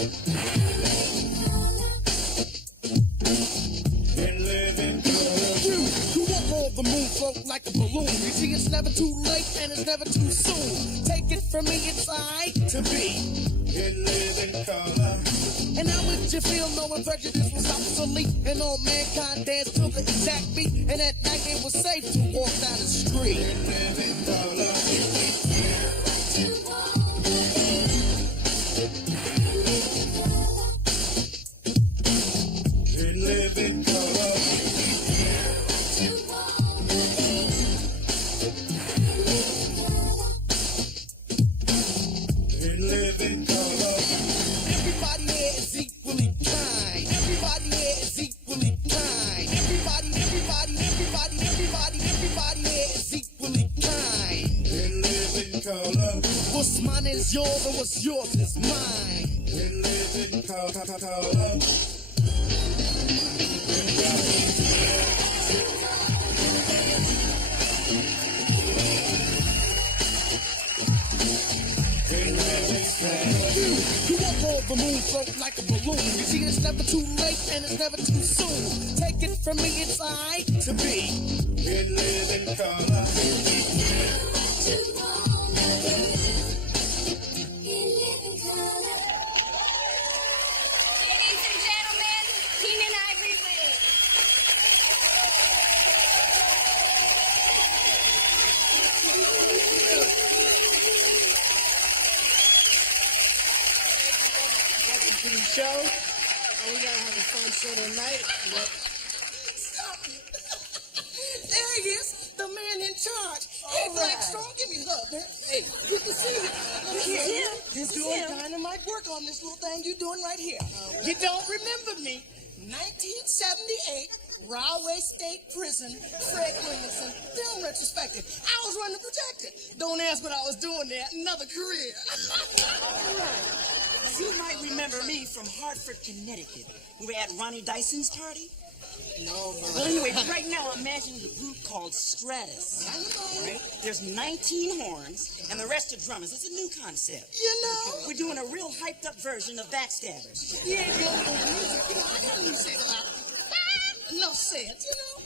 You won't roll the moon float like a balloon. You see, it's never too late and it's never too soon. Take it from me, it's I to be. In living color. And how would you feel knowing prejudice was obsolete and all mankind danced to the exact beat? And at night it was safe to walk down the street. In living color. In living color. In living color. Everybody here is equally kind. Everybody here is equally kind. Everybody here is equally kind. In living color. What's mine is yours and what's yours is mine. In living color. You won't roll the moon float like a balloon. You see, it's never too late and it's never too soon. Take it from me, it's I to be. In living color. Ladies and gentlemen, Keenan Ivory Wayne. Welcome to the show. We gotta have a fun show tonight. Stop it. There he is, the man in charge. Hey, Blackstone, give me a hug, man. Hey, good to see you. Look here. You're doing dynamite work on this little thing you're doing right here. You don't remember me. 1978, Rahway State Prison, Fred Williamson, film retrospective. I was running the projector. Don't ask what I was doing there. Another career. All right. You might remember me from Hartford, Connecticut. We were at Ronnie Dyson's party. No, Well, anyway, right now I'm managing a group called Stratus. Right? There's 19 horns, and the rest are drummers. It's a new concept. You know? We're doing a real hyped-up version of Backstabbers. Yeah, you know, I got music a lot. Enough said, you know.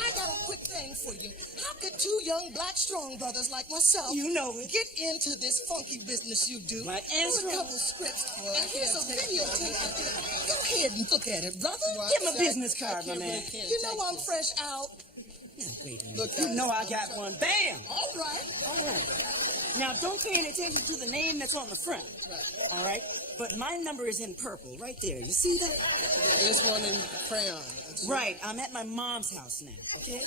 I got a quick thing for you. How could two young black strong brothers like myself You know it. get into this funky business you do? Black and With a strong. couple scripts. And here's a videotape. Go ahead and look at it, brother. Give him a business card, my man. You know I'm fresh out. Wait a minute. You know I got one. Bam! All right. All right. Now, don't pay any attention to the name that's on the front. All right? But my number is in purple, right there. You see that? This one in crayon. Right. I'm at my mom's house now, okay?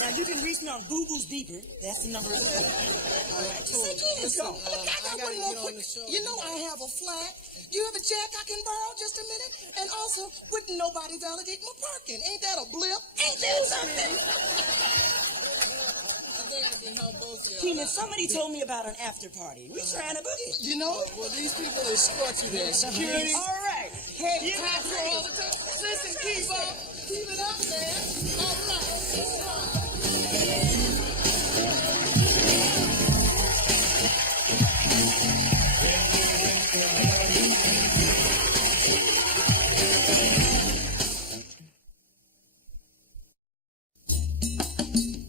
Now, you can reach me on Boo Boo's beeper. That's the number. All right, cool. Let's go. Listen, I got one more quick. You know I have a flat. Do you have a jack I can borrow just a minute? And also, wouldn't nobody validate my parking? Ain't that a blip? Ain't that something? Keenan, somebody told me about an after party. We trying to book it. You know? Well, these people escort you there. Security. All right. Hey, patrol. Listen, keep up. Keep it up, man. All right.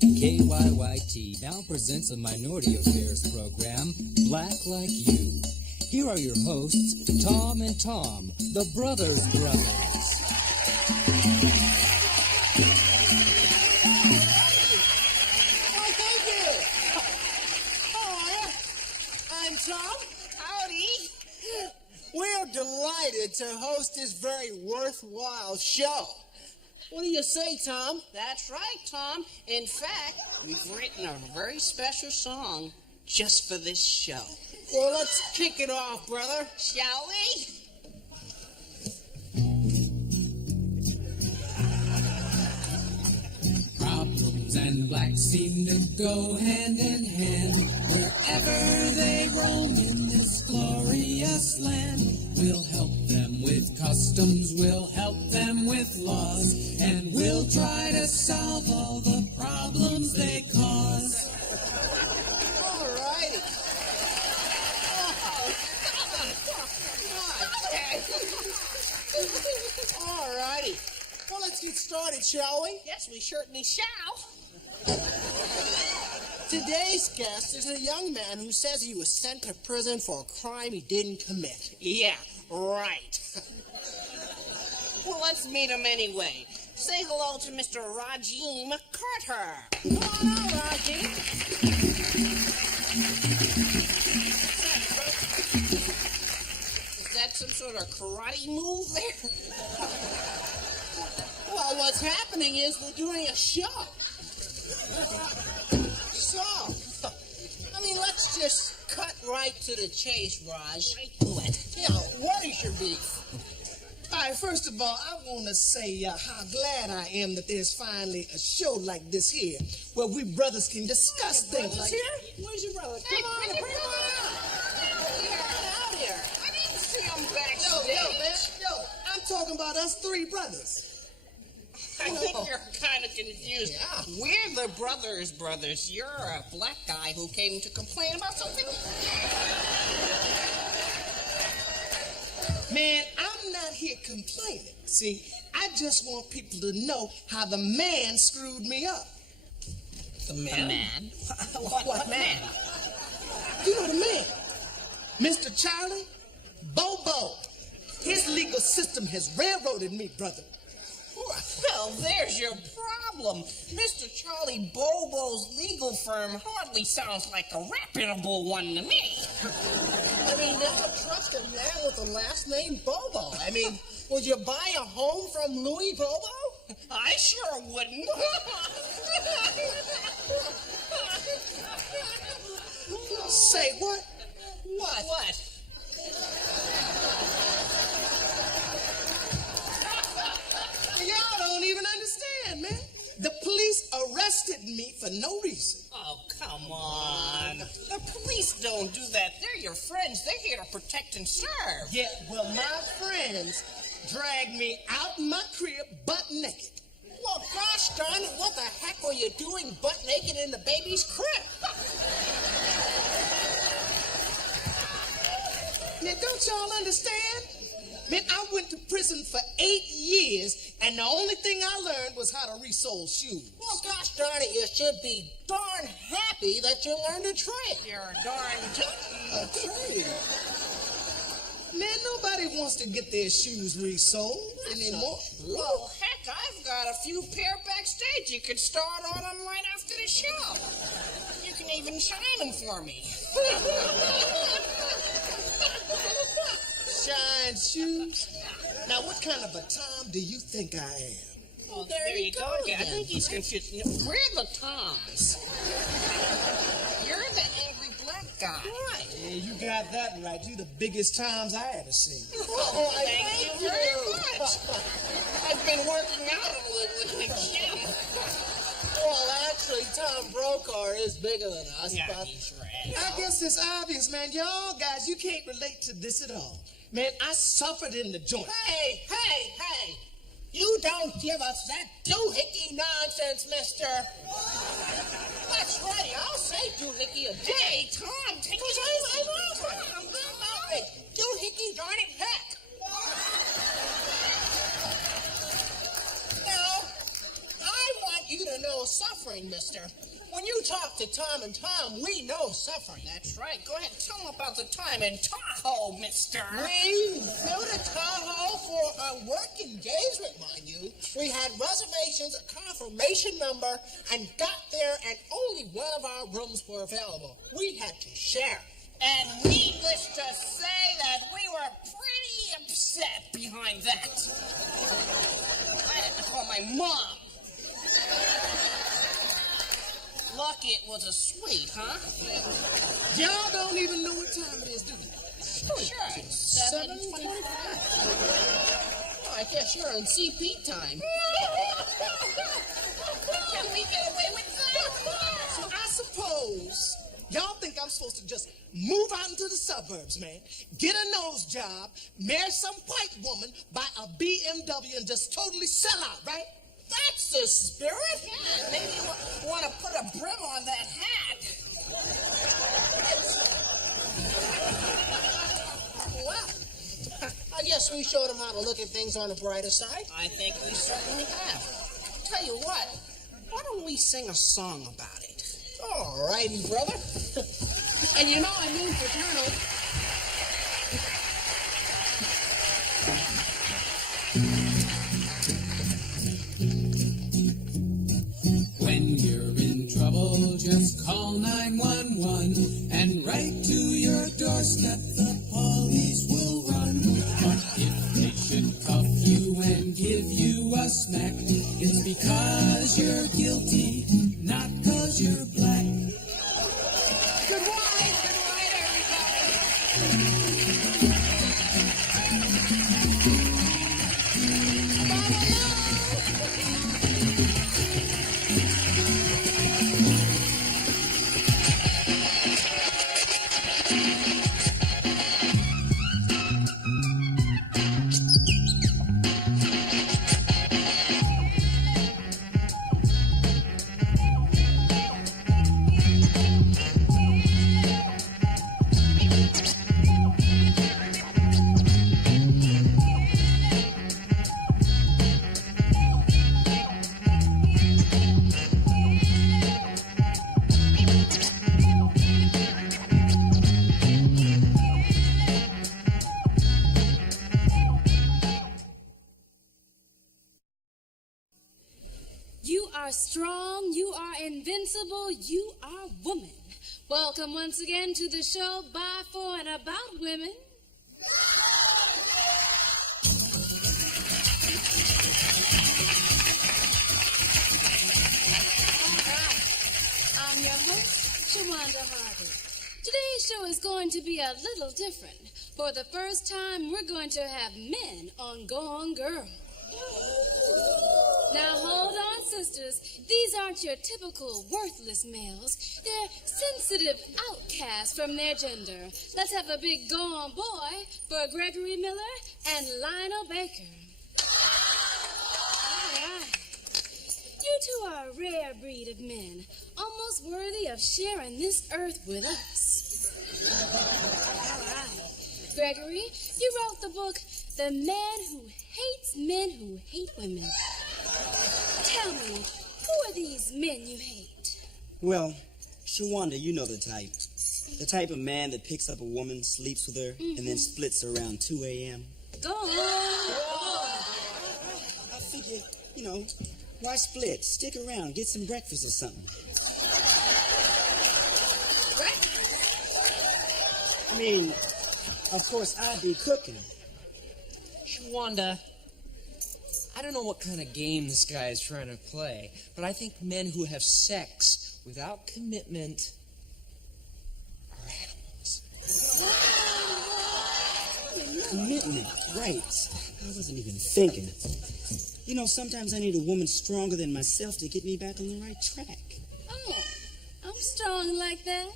KYYT now presents a Minority Affairs program, Black Like You. Here are your hosts, Tom and Tom, the Brothers Brothers. Oh, thank you. How are you? I'm Tom. Howdy. We're delighted to host this very worthwhile show. What do you say, Tom? That's right, Tom. In fact, we've written a very special song just for this show. Well, let's kick it off, brother. Shall we? Problems and blacks seem to go hand in hand. Wherever they roam in this glorious land, we'll help them with customs, we'll help them with laws, and we'll try to solve all the problems they cause. All righty. started, shall we? Yes, we certainly shall. Today's guest is a young man who says he was sent to prison for a crime he didn't commit. Yeah, right. Well, let's meet him anyway. Say hello to Mr. Rajim Carter. Come on out, Rajim. Is that some sort of karate move there? Well, what's happening is we're doing a show. So, I mean, let's just cut right to the chase, Raj. You know, what is your beef? All right, first of all, I want to say how glad I am that there's finally a show like this here where we brothers can discuss things like Where's your brother? Hey, Come on, bring bring him him out here. I didn't see him Yo, backstage. man, I'm talking about us three brothers. I think you're kind of confused. Yeah. We're the brothers. You're a black guy who came to complain about something. Man, I'm not here complaining. See, I just want people to know how the man screwed me up. The man? What man? You know the man, Mr. Charlie Bobo. His legal system has railroaded me, brother. Well, there's your problem. Mr. Charlie Bobo's legal firm hardly sounds like a reputable one to me. I mean, never trust a man with the last name Bobo. I mean, would you buy a home from Louis Bobo? I sure wouldn't. Say what? What? Y'all don't even understand, man. The police arrested me for no reason. Oh, come on. The police don't do that. They're your friends. They're here to protect and serve. Yeah, well, my friends dragged me out my crib butt naked. Well, gosh darn it, what the heck were you doing butt naked in the baby's crib? Now, don't y'all understand? Man, I went to prison for 8 years, and the only thing I learned was how to resole shoes. Well, gosh darn it, you should be darn happy that you learned a trade. You're darn A trade? Man, nobody wants to get their shoes resoled anymore. Well, heck, I've got a few pair backstage. You could start on them right after the show. You can even shine them for me. Shine shoes? Now, what kind of a Tom do you think I am? Oh, there you go again. I think he's confused. We're the Toms. You're the angry black guy. Right. Yeah, you got that right. You the biggest Toms I ever seen. Oh, thank you very much. I've been working out a little in the gym. Well, actually, Tom Brokaw is bigger than us, Yeah, but he's right. I guess it's obvious, man. Y'all guys, you can't relate to this at all. Man, I suffered in the joint. hey, you don't give us that doohickey nonsense, mister. That's right, I'll say doohickey a day. Hey, Tom, take it easy. I'm doohickey darn it heck. Now, I want you to know suffering, mister. When you talk to Tom and Tom, we know suffering. That's right. Go ahead and tell him about the time in Tahoe, mister. We flew to Tahoe for a work engagement, mind you. We had reservations, a confirmation number, and got there, and only one of our rooms were available. We had to share. And needless to say that we were pretty upset behind that. I had to call my mom. Lucky it was a suite, huh? Y'all don't even know what time it is, do you? Sure. 7:25. Oh, I guess you're on CP time. Can we get away with that? So I suppose y'all think I'm supposed to just move out into the suburbs, man, get a nose job, marry some white woman, buy a BMW, and just totally sell out, right? That's the spirit. Yeah, maybe you want to put a brim on that hat. Well, I guess we showed them how to look at things on the brighter side. I think we certainly have. tell you what. Why don't we sing a song about it? All righty, brother. And you know I mean fraternal. When you're in trouble, just call 911 and right to your doorstep the police will run. But if they should cuff you and give you a smack, it's because you're guilty, not because you're black. Good night, everybody. You are strong, you are invincible, you are woman. Welcome once again to the show by, for, and about women. I'm your host, Shawanda Harvey. Today's show is going to be a little different. For the first time, we're going to have men on Go On Girl. Now hold on, sisters. These aren't your typical worthless males. They're sensitive outcasts from their gender. Let's have a big go on boy for Gregory Miller and Lionel Baker. All right. You two are a rare breed of men, almost worthy of sharing this earth with us. All right. Gregory, you wrote the book, The Man Who Hates Men Who Hate Women. Tell me, who are these men you hate? Well, Shawanda, you know the type. The type of man that picks up a woman, sleeps with her, and then splits her around 2 a.m. Go on. I figure, why split? Stick around, get some breakfast or something. Breakfast? I mean, of course, I'd be cooking. Shawanda, I don't know what kind of game this guy is trying to play, but I think men who have sex without commitment are animals. Commitment, right. I wasn't even thinking. Sometimes I need a woman stronger than myself to get me back on the right track. Oh, I'm strong like that.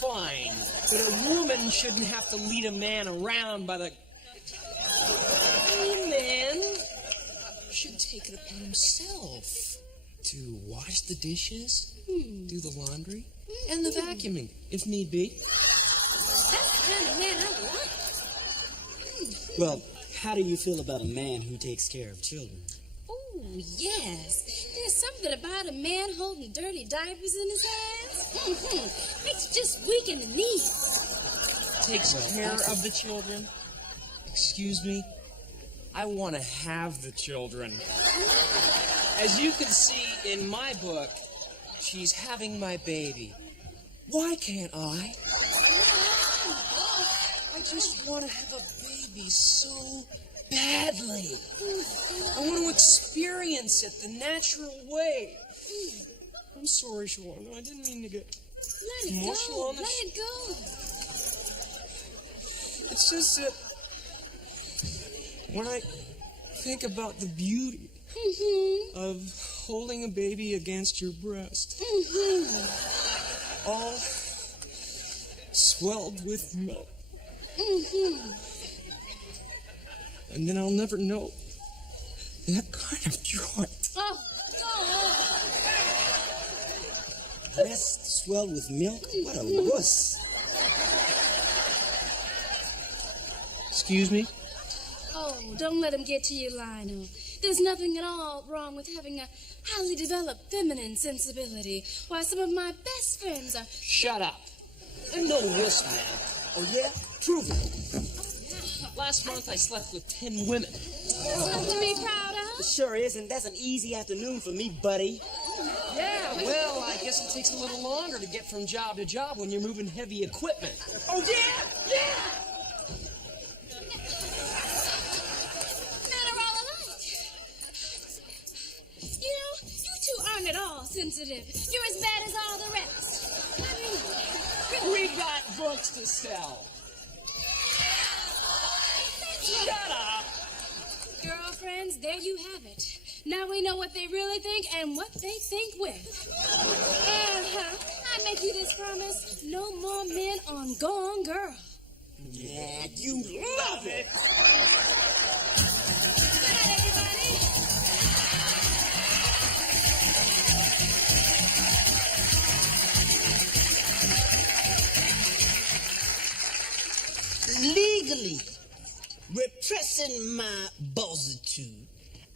Fine, but a woman shouldn't have to lead a man around by the... A man should take it upon himself to wash the dishes, do the laundry, and the vacuuming, if need be. That's the kind of man I like. Well, how do you feel about a man who takes care of children? Oh, yes. There's something about a man holding dirty diapers in his hands. Makes you just weak in the knees. Takes care of the children? Excuse me? I want to have the children. As you can see in my book, she's having my baby. Why can't I? I just want to have a baby so badly. I want to experience it the natural way. I'm sorry, Shawanda. I didn't mean to get Let it emotional go. on this. Let it go. It's just that when I think about the beauty of holding a baby against your breast, all swelled with milk, and then I'll never know that kind of joy. Oh, go Breast swelled with milk? What a wuss. Excuse me? on. Oh, Oh, don't let him get to you, Lionel. There's nothing at all wrong with having a highly developed feminine sensibility. Why, some of my best friends are... Shut up. I'm no wuss, man. Oh, yeah? Prove it. Last month I slept with 10 women. Something to be proud of. Sure is, and that's an easy afternoon for me, buddy. Yeah, well, I guess it takes a little longer to get from job to job when you're moving heavy equipment. Oh, yeah? Yeah! Men are all alike. You know, you two aren't at all sensitive. You're as bad as all the rest. I mean, We got books to sell. Shut up! girlfriends, there you have it. Now we know what they really think and what they think with. I make you this promise: no more men on Gone Girl. Yeah, you love it. Good night, everybody. Legally repressing my buzzitude,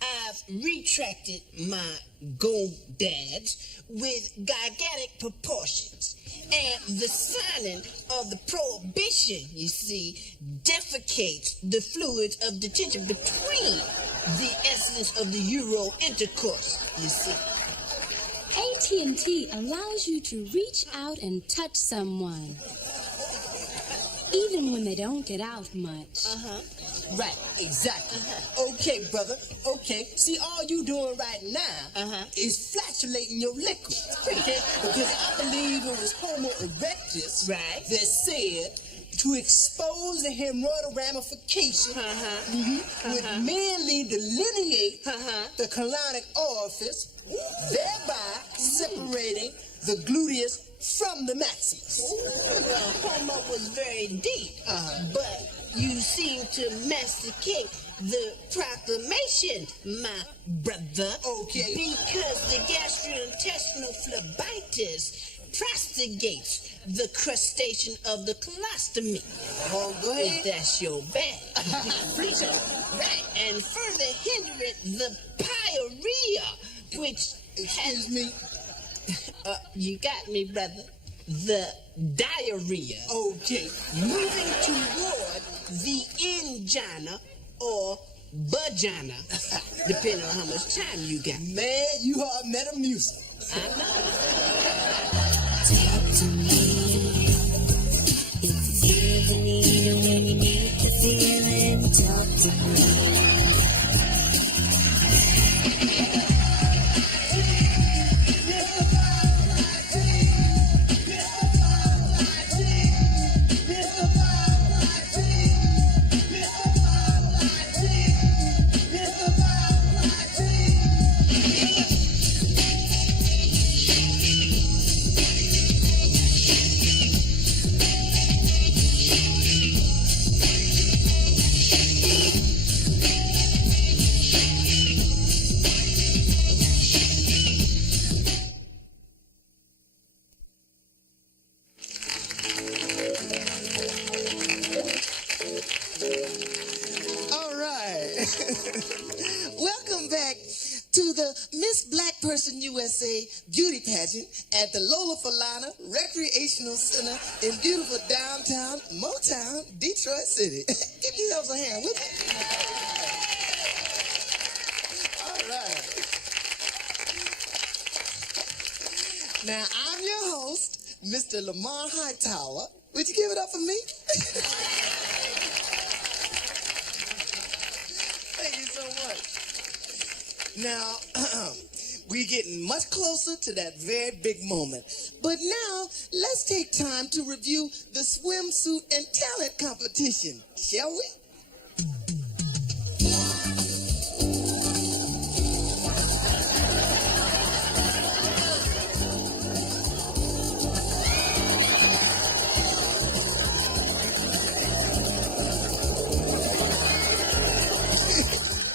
I've retracted my gonads with gigantic proportions. And the signing of the prohibition, you see, defecates the fluids of detention between the essence of the Euro intercourse, you see. AT&T allows you to reach out and touch someone, even when they don't get out much. Right, exactly. Okay, brother. Okay. See, all you doing right now is flatulating your liquor. Okay? Because I believe it was Homo erectus that said to expose the hemorrhoidal ramification would merely delineate the colonic orifice, thereby separating the gluteus from the maximus. Well, Homo was very deep, but you seem to masticate the proclamation, my brother. Okay. Because the gastrointestinal phlebitis prostigates the crustacean of the colostomy. Oh, go ahead. If that's your bag. Right. And further hindering the pyorrhea, which Excuse me? You got me, brother. The diarrhea. Okay. Moving toward the angina or vagina, depending on how much time you got. Man, you are metamucil. I know. Talk to me. If you feel the need and when you get the feeling, talk to me. Welcome back to the Miss Black Person USA beauty pageant at the Lola Falana Recreational Center in beautiful downtown Motown, Detroit City. Give yourselves a hand with it. All right. Now, I'm your host, Mr. Lamar Hightower. Would you give it up for me? Thank you so much. Now, we're getting much closer to that very big moment. But now, let's take time to review the swimsuit and talent competition, shall we?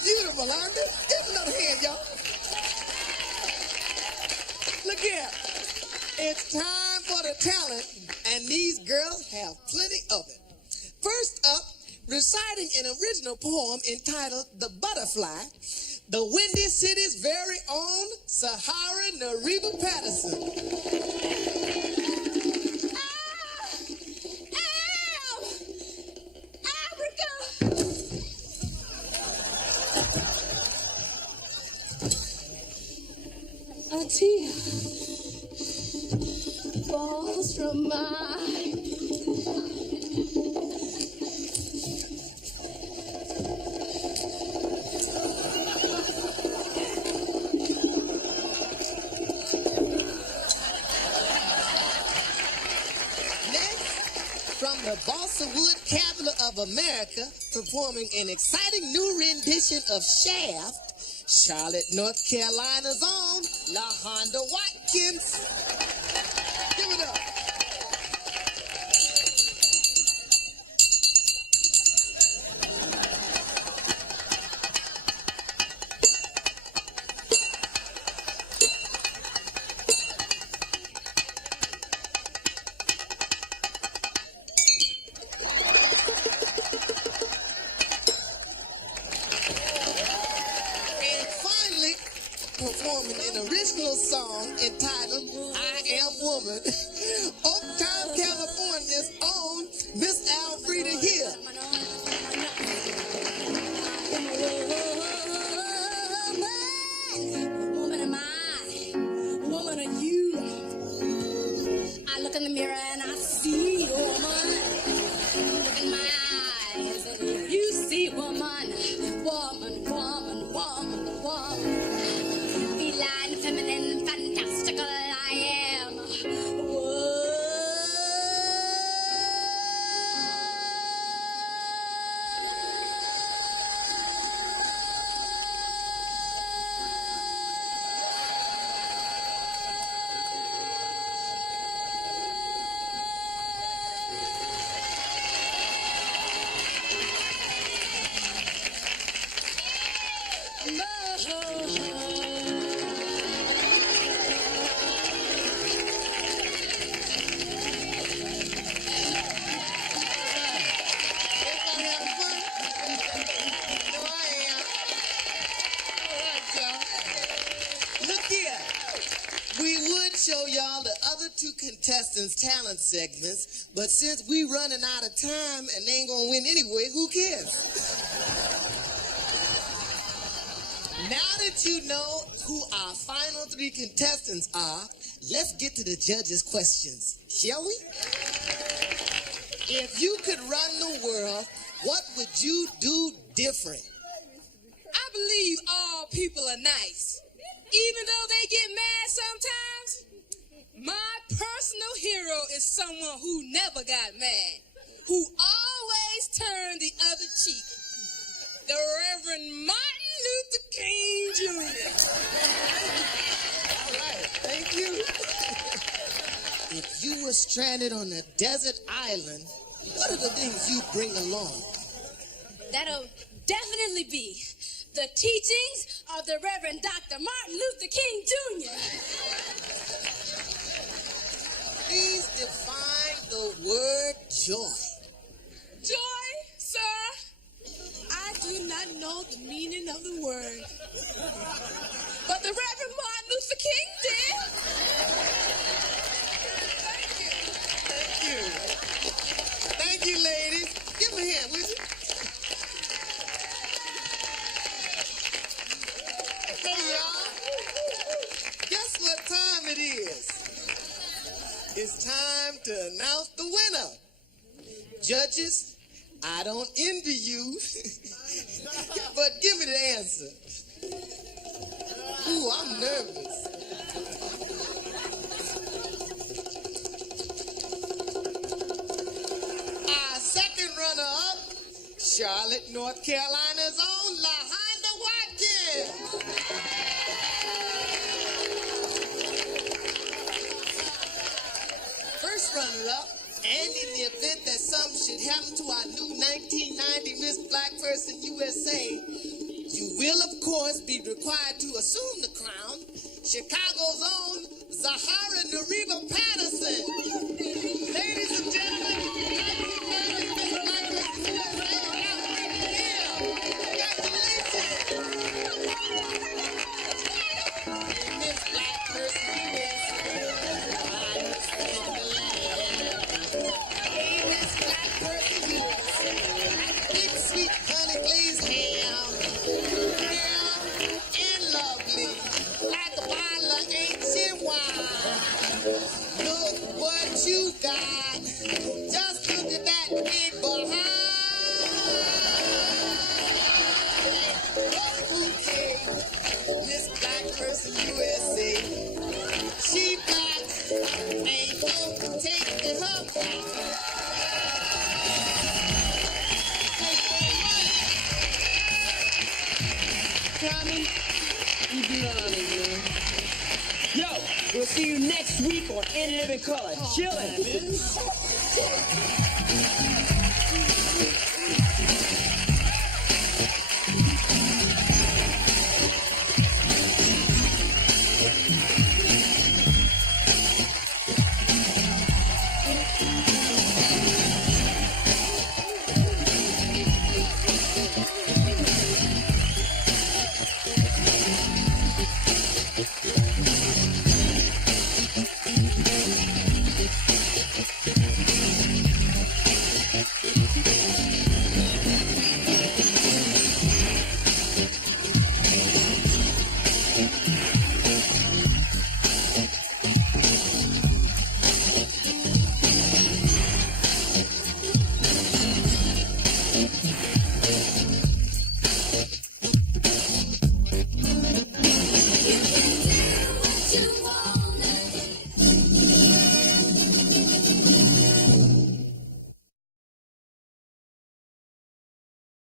Beautiful, aren't they? Give another hand, y'all. Look here. It's time for the talent, and these girls have plenty of it. First up, reciting an original poem entitled The Butterfly, the Windy City's very own Sahara Nariba Patterson. A tear falls from my From the Balsa Wood capital of America, performing an exciting new rendition of Shaft, Charlotte, North Carolina's own LaHonda Watkins. Give it up. Performing an original song entitled I Am Woman, Oaktown, California's own Miss Alfreda Hill. Woman am I, woman are you. I look in the mirror and I see a woman. Look in my eyes and you see woman, woman, woman, woman, woman. Feline, feminine, fantastical, I am. Show y'all the other two contestants' talent segments, but since we running out of time and they ain't gonna win anyway, who cares? Now that you know who our final three contestants are, let's get to the judges' questions, shall we? If you could run the world, what would you do different? I believe all people are nice, even though they get mad sometimes. My personal hero is someone who never got mad, who always turned the other cheek. The Reverend Martin Luther King Jr. All right, thank you. If you were stranded on a desert island, what are the things you bring along? That'll definitely be the teachings of the Reverend Dr. Martin Luther King Jr. Please define the word joy. Joy, sir? I do not know the meaning of the word, but the Reverend Martin Luther King did. Thank you. Thank you, ladies. Give me a hand, will you? Hey, y'all. Guess what time it is? It's time to announce the winner. Judges, I don't envy you, but give me the answer. Ooh, I'm nervous. Our second runner-up, Charlotte, North Carolina's own LaHonda Watkins. First runner-up, and in the event that something should happen to our new 1990 Miss Black Person USA, you will, of course, be required to assume the crown, Chicago's own Zahara Nariba Patterson. Ladies and gentlemen, 1990 Miss Black Person USA. on In Living Color. Chillin'.